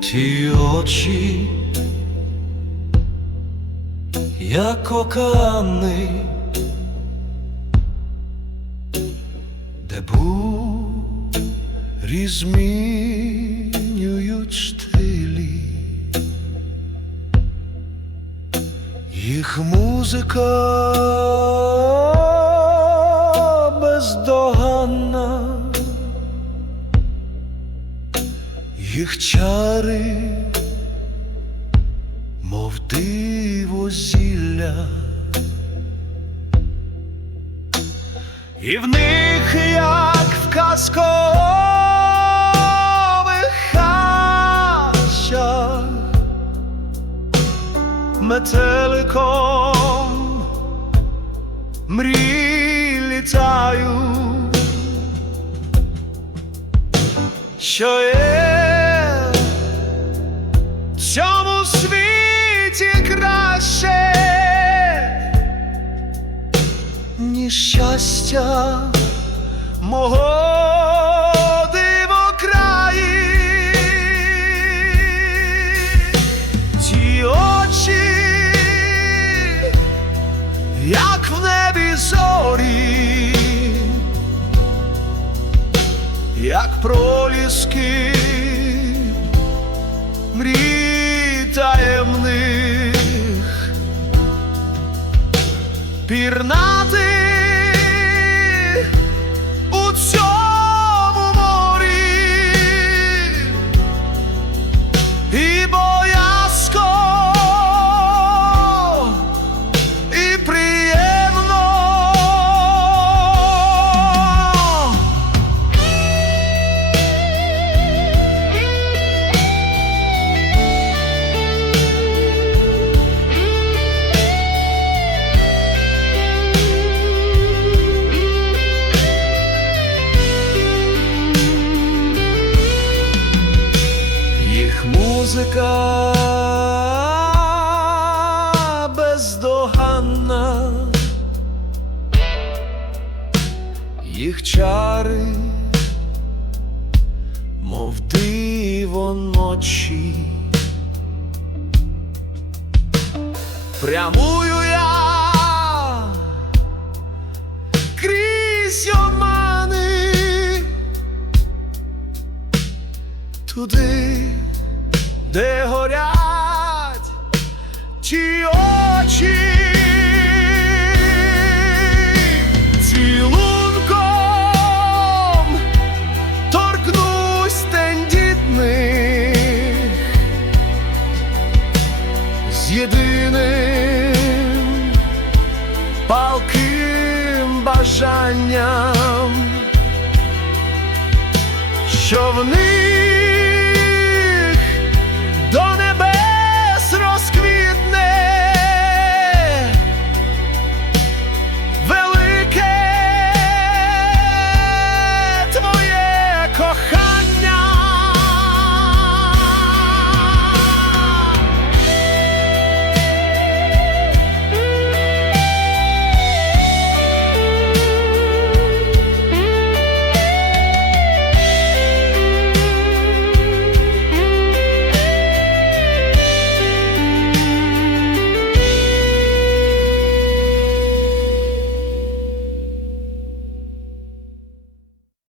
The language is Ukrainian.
Ті очі, як океани, де бурі змінюють стилі, їх музика бездоганна. Їх чари, мов диво зілля, і в них, як в казкових хащах, метеликом мрій літають. Що є світі краще, ніж щастя мого як в небі зорі як проліски пірнати музика бездоганна, їх чари, мов диво ночі. Прямую я крізь омани туди, де горять ті очі. Цілунком торкнусь тендітних з єдиним палким бажанням. Що в них